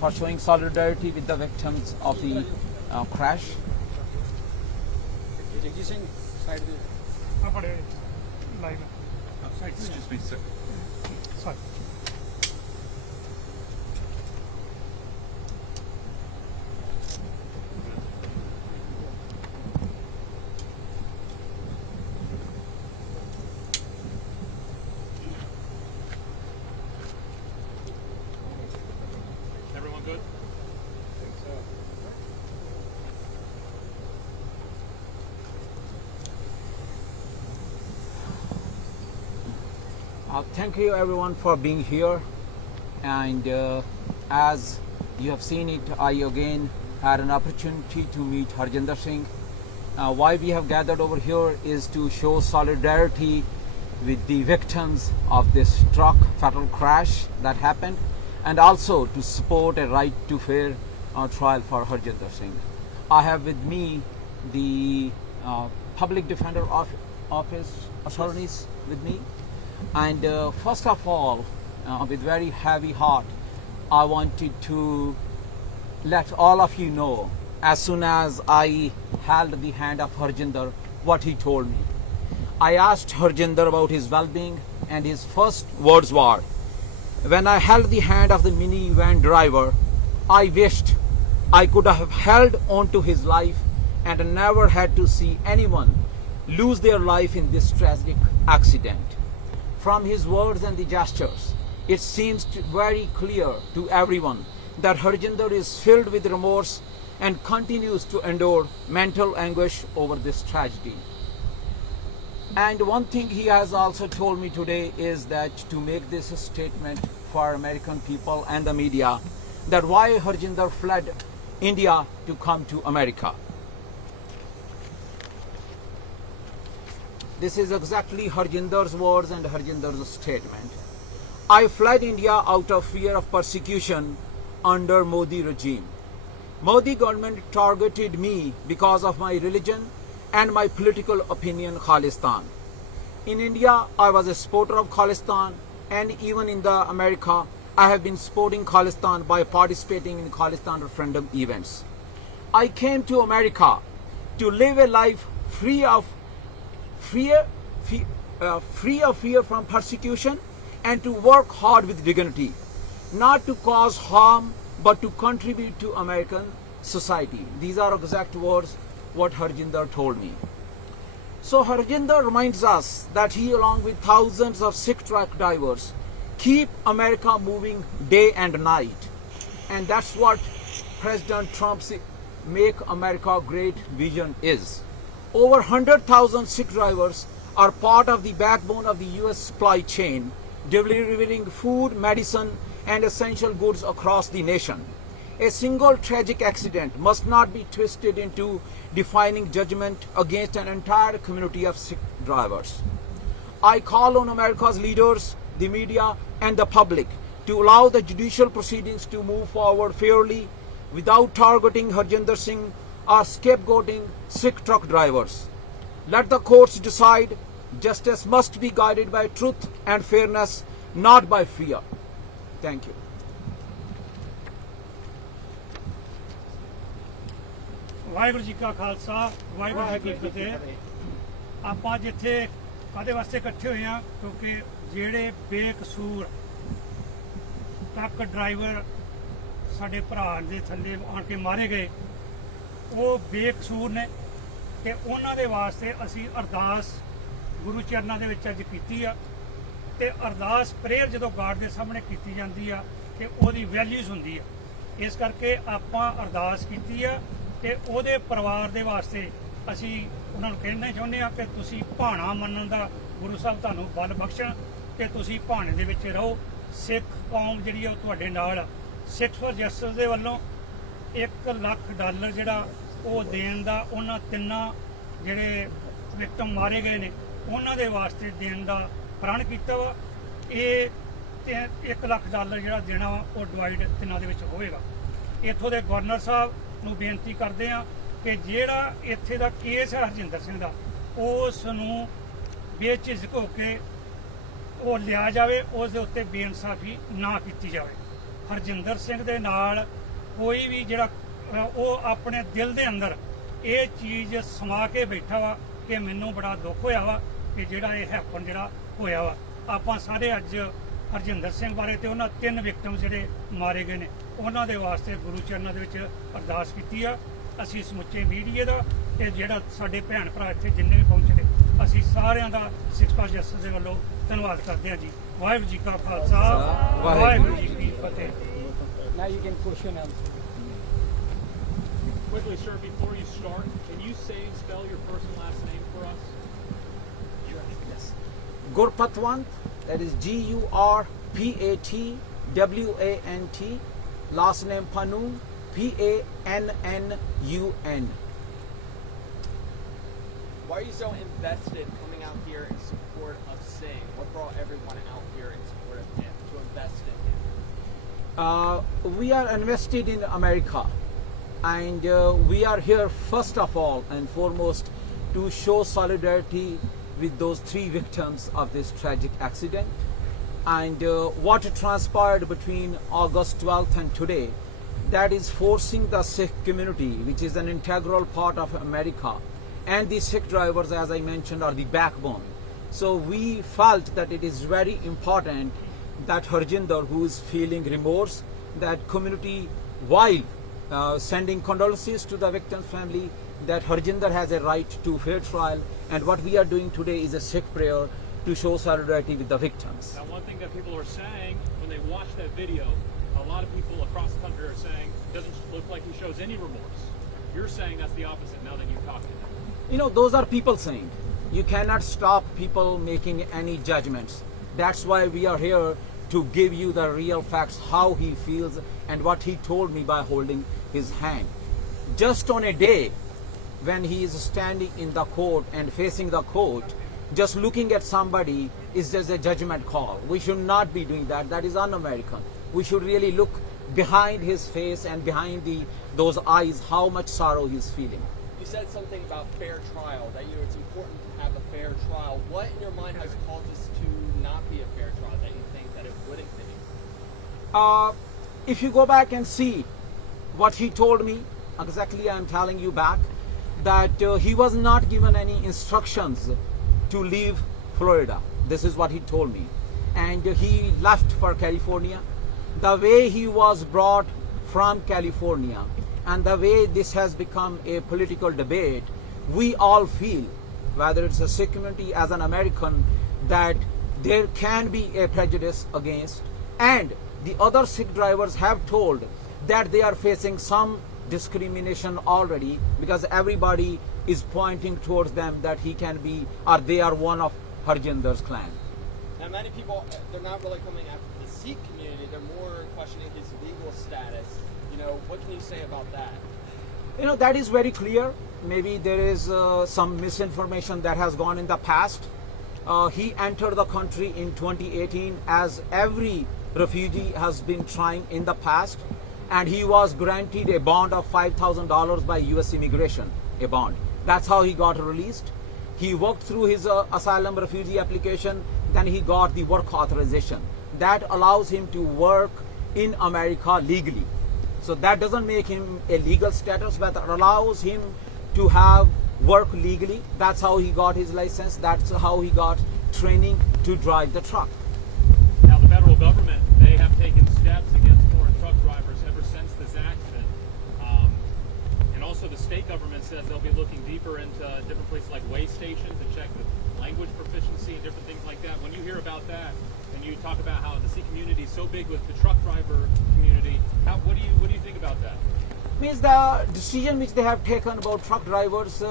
for showing solidarity with the victims of the crash. Excuse me, sir. Sorry. Everyone good? Thank you everyone for being here, and as you have seen it, I again had an opportunity to meet Harjinder Singh. Why we have gathered over here is to show solidarity with the victims of this truck fatal crash that happened, and also to support a right to fair trial for Harjinder Singh. I have with me the public defender office attorneys with me. And first of all, with very heavy heart, I wanted to let all of you know, as soon as I held the hand of Harjinder, what he told me. I asked Harjinder about his well-being, and his first words were, when I held the hand of the minivan driver, I wished I could have held on to his life and never had to see anyone lose their life in this tragic accident. From his words and the gestures, it seems very clear to everyone that Harjinder is filled with remorse and continues to endure mental anguish over this tragedy. And one thing he has also told me today is that to make this a statement for American people and the media, that why Harjinder fled India to come to America. This is exactly Harjinder's words and Harjinder's statement. I fled India out of fear of persecution under Modi regime. Modi government targeted me because of my religion and my political opinion, Khalistan. In India, I was a supporter of Khalistan, and even in the America, I have been supporting Khalistan by participating in Khalistan referendum events. I came to America to live a life free of fear from persecution, and to work hard with dignity, not to cause harm but to contribute to American society. These are exact words what Harjinder told me. So Harjinder reminds us that he, along with thousands of Sikh truck drivers, keep America moving day and night, and that's what President Trump's Make America Great vision is. Over 100,000 Sikh drivers are part of the backbone of the US supply chain, delivering food, medicine, and essential goods across the nation. A single tragic accident must not be twisted into defining judgment against an entire community of Sikh drivers. I call on America's leaders, the media, and the public to allow the judicial proceedings to move forward fairly without targeting Harjinder Singh or scapegoating Sikh truck drivers. Let the courts decide. Justice must be guided by truth and fairness, not by fear. Thank you. Waheguru ji ਕਾ ਖਾਲਸਾ ਵਾਹਿਗੁਰੂ ਜੀ ਕੀ ਫਤਿਹ। ਆਪਾਂ ਜਿੱਥੇ ਕਾਹਦੇ ਵਾਸਤੇ ਇਕੱਠੇ ਹੋਏ ਆ, ਕਿਉਂਕਿ ਜਿਹੜੇ ਬੇਕਸੂਰ ਟਰੱਕ ਡਰਾਈਵਰ ਸਾਡੇ ਭਰਾ ਦੇ ਥੱਲੇ ਆਣ ਕੇ ਮਾਰੇ ਗਏ, ਉਹ ਬੇਕਸੂਰ ਨੇ, ਤੇ ਉਹਨਾਂ ਦੇ ਵਾਸਤੇ ਅਸੀਂ ਅਰਦਾਸ ਗੁਰੂ ਚਰਨਾਂ ਦੇ ਵਿੱਚ ਅੱਜ ਕੀਤੀ ਆ। ਤੇ ਅਰਦਾਸ ਪ੍ਰੇਅਰ ਜਦੋਂ ਗਾਡ ਦੇ ਸਾਹਮਣੇ ਕੀਤੀ ਜਾਂਦੀ ਆ ਤੇ ਉਹਦੀ ਵੈਲਿਊਜ਼ ਹੁੰਦੀ ਆ, ਇਸ ਕਰਕੇ ਆਪਾਂ ਅਰਦਾਸ ਕੀਤੀ ਆ। ਤੇ ਉਹਦੇ ਪਰਿਵਾਰ ਦੇ ਵਾਸਤੇ ਅਸੀਂ ਉਹਨਾਂ ਨੂੰ ਕਹਿਣਾ ਚਾਹੁੰਦੇ ਆ ਕਿ ਤੁਸੀਂ ਭਾਣਾ ਮੰਨਣ ਦਾ ਗੁਰੂ ਸਾਹਿਬ ਤੁਹਾਨੂੰ ਬਲ ਬਖਸ਼ਣ, ਤੇ ਤੁਸੀਂ ਭਾਣੇ ਦੇ ਵਿੱਚ ਰਹੋ। ਸਿੱਖ ਕੌਮ ਜਿਹੜੀ ਆ ਉਹ ਤੁਹਾਡੇ ਨਾਲ ਆ। ਸਿੱਖਸ ਫॉर ਜਸਟਿਸ ਦੇ ਵੱਲੋਂ $1 ਲੱਖ ਜਿਹੜਾ ਉਹ ਦੇਣ ਦਾ, ਉਹਨਾਂ ਤਿੰਨਾਂ ਜਿਹੜੇ ਵਿਕਟਮ ਮਾਰੇ ਗਏ ਨੇ ਉਹਨਾਂ ਦੇ ਵਾਸਤੇ ਦੇਣ ਦਾ ਪ੍ਰਣ ਕੀਤਾ ਵਾ। ਇਹ $1 ਲੱਖ ਜਿਹੜਾ ਦੇਣਾ ਵਾ ਉਹ ਡਿਵਾਈਡ ਤਿੰਨਾਂ ਦੇ ਵਿੱਚ ਹੋਵੇਗਾ। ਇੱਥੋਂ ਦੇ ਗਵਰਨਰ ਸਾਹਿਬ ਨੂੰ ਬੇਨਤੀ ਕਰਦੇ ਆ ਕਿ ਜਿਹੜਾ ਇੱਥੇ ਦਾ ਕੇਸ ਹੈ ਹਰਜਿੰਦਰ ਸਿੰਘ ਦਾ, ਉਸ ਨੂੰ ਬੇਝਿਜਕ ਹੋ ਕੇ ਉਹ ਲਿਆ ਜਾਵੇ, ਉਸ ਦੇ ਉੱਤੇ ਬੇਇਨਸਾਫੀ ਨਾ ਕੀਤੀ ਜਾਵੇ। ਹਰਜਿੰਦਰ ਸਿੰਘ ਦੇ ਨਾਲ ਕੋਈ ਵੀ ਜਿਹੜਾ ਉਹ ਆਪਣੇ ਦਿਲ ਦੇ ਅੰਦਰ ਇਹ ਚੀਜ਼ ਸਮਾ ਕੇ ਬੈਠਾ ਵਾ ਕਿ ਮੈਨੂੰ ਬੜਾ ਦੁੱਖ ਹੋਇਆ ਵਾ ਕਿ ਜਿਹੜਾ ਇਹ ਹੈਪਨ ਜਿਹੜਾ ਹੋਇਆ ਵਾ। ਆਪਾਂ ਸਾਰੇ ਅੱਜ ਹਰਜਿੰਦਰ ਸਿੰਘ ਬਾਰੇ ਤੇ ਉਹਨਾਂ 3 ਵਿਕਟਮ ਜਿਹੜੇ ਮਾਰੇ ਗਏ ਨੇ ਉਹਨਾਂ ਦੇ ਵਾਸਤੇ ਗੁਰੂ ਚਰਨਾਂ ਦੇ ਵਿੱਚ ਅਰਦਾਸ ਕੀਤੀ ਆ। ਅਸੀਂ ਸਮੁੱਚੇ ਮੀਡੀਆ ਦਾ ਤੇ ਜਿਹੜਾ ਸਾਡੇ ਭੈਣ ਭਰਾ ਇੱਥੇ ਜਿੰਨੇ ਵੀ ਪਹੁੰਚੇ ਨੇ ਅਸੀਂ ਸਾਰਿਆਂ ਦਾ ਸਿੱਖ ਫॉर ਜਸਟਿਸ ਦੇ ਵੱਲੋਂ ਧੰਨਵਾਦ ਕਰਦੇ ਹਾਂ ਜੀ। ਵਾਹਿਗੁਰੂ ਜੀ ਕਾ ਖਾਲਸਾ ਵਾਹਿਗੁਰੂ ਜੀ ਕੀ ਫਤਿਹ। Now you can question answer. Quickly, sir, before you start, can you say and spell your first and last name for us? Yes. Gurpatwant, that is Gurpatwant. Last name Panu, Pannun. Why are you so invested coming out here in support of Singh? What brought everyone out here in support of him, to invest in him? We are invested in America, and we are here first of all and foremost to show solidarity with those 3 victims of this tragic accident. And what transpired between August 12th and today, that is forcing the Sikh community, which is an integral part of America, and the Sikh drivers, as I mentioned, are the backbone. So we felt that it is very important that Harjinder, who is feeling remorse, that community, while sending condolences to the victim's family, that Harjinder has a right to fair trial, and what we are doing today is a Sikh prayer to show solidarity with the victims. Now, one thing that people are saying when they watch that video, a lot of people across the country are saying it doesn't look like he shows any remorse. You're saying that's the opposite now that you've talked to him. You know, those are people saying. You cannot stop people making any judgments. That's why we are here to give you the real facts, how he feels and what he told me by holding his hand. Just on a day when he is standing in the court and facing the court, just looking at somebody is just a judgment call. We should not be doing that. That is un-American. We should really look behind his face and behind those eyes, how much sorrow he's feeling. You said something about fair trial, that it's important to have a fair trial. What in your mind has caused this to not be a fair trial, that you think that it wouldn't be? If you go back and see what he told me, exactly I am telling you back, that he was not given any instructions to leave Florida. This is what he told me. And he left for California. The way he was brought from California and the way this has become a political debate, we all feel, whether it's a Sikh community as an American, that there can be a prejudice against, and the other Sikh drivers have told that they are facing some discrimination already because everybody is pointing towards them that he can be, or they are one of Harjinder's clan. Now, many people, they're not really coming after the Sikh community, they're more questioning his legal status. You know, what can you say about that? You know, that is very clear. Maybe there is some misinformation that has gone in the past. He entered the country in 2018, as every refugee has been trying in the past, and he was granted a bond of $5,000 by US immigration, a bond. That's how he got released. He worked through his asylum refugee application, then he got the work authorization. That allows him to work in America legally. So that doesn't make him a legal status, but allows him to have work legally. That's how he got his license. That's how he got training to drive the truck. Now, the federal government, they have taken steps against foreign truck drivers ever since this accident. And also the state government says they'll be looking deeper into different places like weigh stations to check the language proficiency and different things like that. When you hear about that, and you talk about how the Sikh community is so big with the truck driver community, what do you think about that? Means the decision which they have taken about truck drivers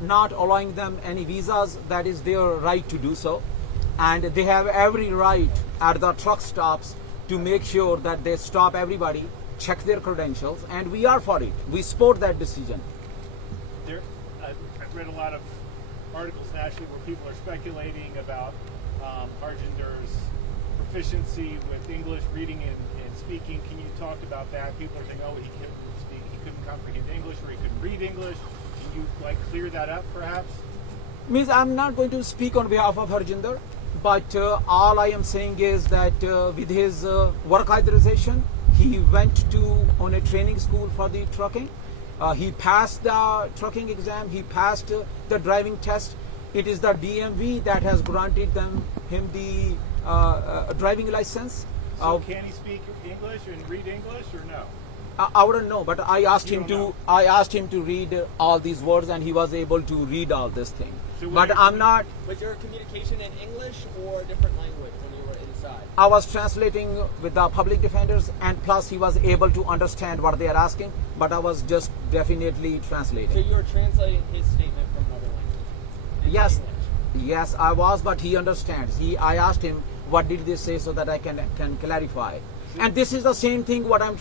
not allowing them any visas, that is their right to do so, and they have every right at the truck stops to make sure that they stop everybody, check their credentials, and we are for it. We support that decision. I've read a lot of articles nationally where people are speculating about Harjinder's proficiency with English reading and speaking. Can you talk about that? People are saying, oh, he couldn't comprehend English, or he couldn't read English. Can you clear that up, perhaps? Means I'm not going to speak on behalf of Harjinder, but all I am saying is that with his work authorization, he went on a training school for the trucking. He passed the trucking exam. He passed the driving test. It is the DMV that has granted him the driving license. So can he speak English and read English or no? I wouldn't know, but I asked You him don't to. know. I asked him to read all these words, and he was able to read all this thing. So when But you're I'm not. Was your communication in English or a different language when you were inside? I was translating with the public defenders, and plus he was able to understand what they are asking. But I was just definitely So translating. you were translating his statement from another language? into Yes, English. yes, I was, but he understands. I asked him what did they say so that I can clarify. And this is the same thing what I'm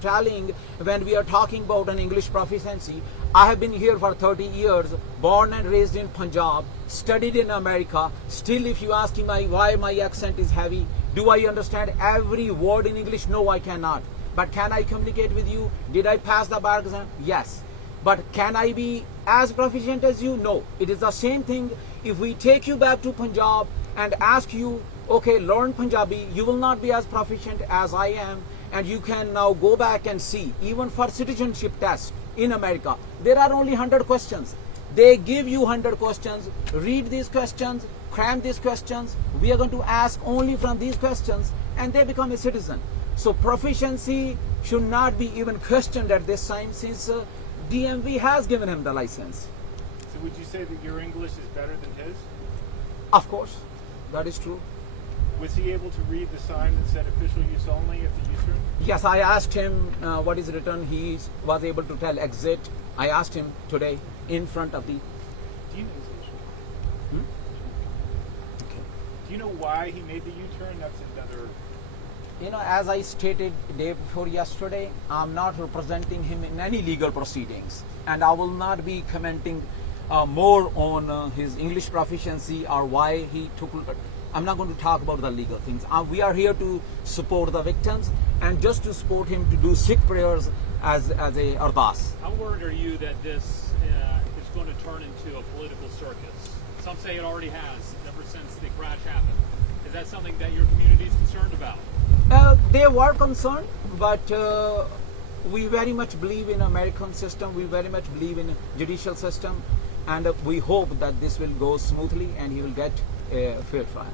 telling when we are talking about an English proficiency. I have been here for 30 years, born and raised in Punjab, studied in America. Still, if you ask me why my accent is heavy, do I understand every word in English? No, I cannot. But can I communicate with you? Did I pass the bar exam? Yes. But can I be as proficient as you? No. It is the same thing. If we take you back to Punjab and ask you, okay, learn Punjabi, you will not be as proficient as I am, and you can now go back and see, even for citizenship test in America, there are only 100 questions. They give you 100 questions, read these questions, cram these questions, we are going to ask only from these questions, and they become a citizen. So proficiency should not be even questioned at this time, since DMV has given him the license. So would you say that your English is better than his? Of course, that is true. Was he able to read the sign that said official use only at the use room? Yes, I asked him what is written. He was able to tell exit. I asked him today in front of the. Do you know? Okay. Do you know why he made the U-turn? That's another. You know, as I stated day before yesterday, I'm not representing him in any legal proceedings, and I will not be commenting more on his English proficiency or why he took. I'm not going to talk about the legal things. We are here to support the victims and just to support him to do Sikh prayers as a Ardas. How worried are you that this is going to turn into a political circus? Some say it already has ever since the crash happened. Is that something that your community is concerned about? They were concerned, but we very much believe in American system. We very much believe in judicial system, and we hope that this will go smoothly and he will get a fair trial.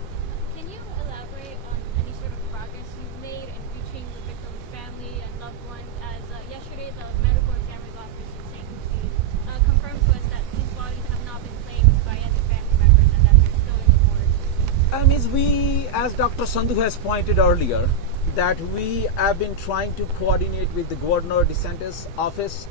Can you elaborate on any sort of progress you've made in reaching the victim's family and loved ones? As yesterday, the medical examiner's office in St. Lucie confirmed to us that these bodies have not been claimed by any family members and that they're still in the morgue. Means we, as Dr. Sandhu has pointed earlier, that we have been trying to coordinate with the Governor DeSantis' office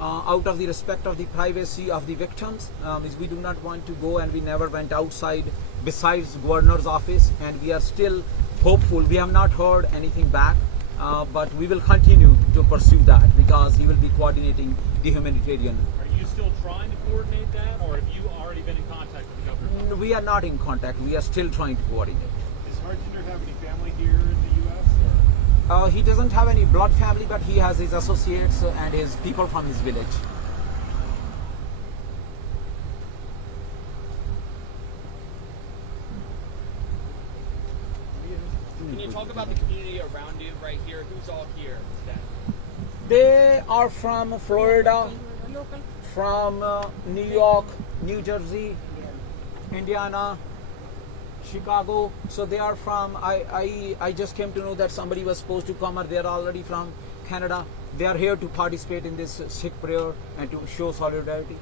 out of the respect of the privacy of the victims. We do not want to go, and we never went outside besides Governor's office, and we are still hopeful. We have not heard anything back, but we will continue to pursue that because he will be coordinating the humanitarian. Are you still trying to coordinate that, or have you already been in contact with the governor? We are not in contact. We are still trying to coordinate. Does Harjinder have any family here in the U.S.? Or? He doesn't have any blood family, but he has his associates and his people from his village. Can you talk about the community around you right here? Who's all here today? They are from Florida, from New York, New Jersey, Indiana, Chicago. So they are from, I just came to know that somebody was supposed to come, or they are already from Canada. They are here to participate in this Sikh prayer and to show solidarity.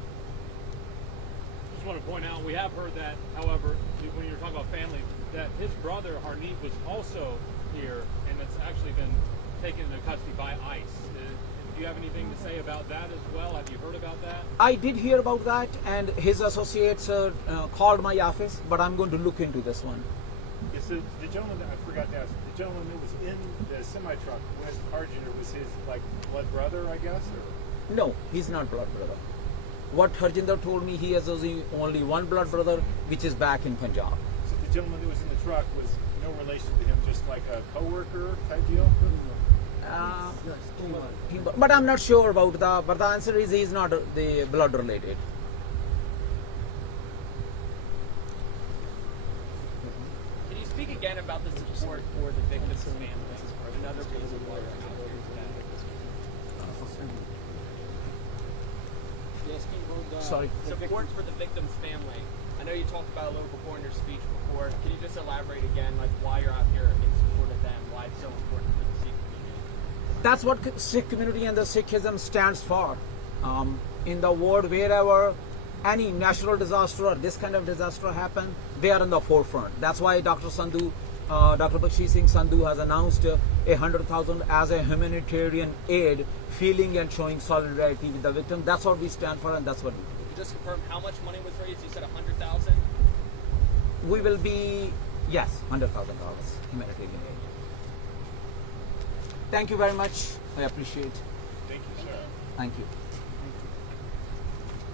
Just want to point out, we have heard that, however, when you're talking about family, that his brother Harneet was also here, and it's actually been taken into custody by ICE. Do you have anything to say about that as well? Have you heard about that? I did hear about that, and his associates called my office, but I'm going to look into this one. Yes, the gentleman that I forgot to ask, the gentleman that was in the semi-truck with Harjinder was his blood brother, I guess? Or? No, he's not blood brother. What Harjinder told me, he has only one blood brother, which is back in Punjab. So the gentleman that was in the truck was no relation to him, just like a co-worker type deal? But I'm not sure about that. But the answer is he's not the blood related. Can you speak again about the support for the victims' families? Another reason why you're out here. Sorry. Support for the victim's family. I know you talked about it a little before in your speech before. Can you just elaborate again, like why you're out here in support of them, why it's so important for the Sikh community? That's what Sikh community and the Sikhism stands for. In the world, wherever any natural disaster or this kind of disaster happen, they are in the forefront. That's why Dr. Lucie Singh Sandhu has announced 100,000 as a humanitarian aid, feeling and showing solidarity with the victim. That's what we stand for, and that's what we do. You just confirm how much money was raised? You said 100,000. We will be, yes, $100,000 humanitarian aid. Thank you very much. I appreciate. Thank you, sir. Thank you.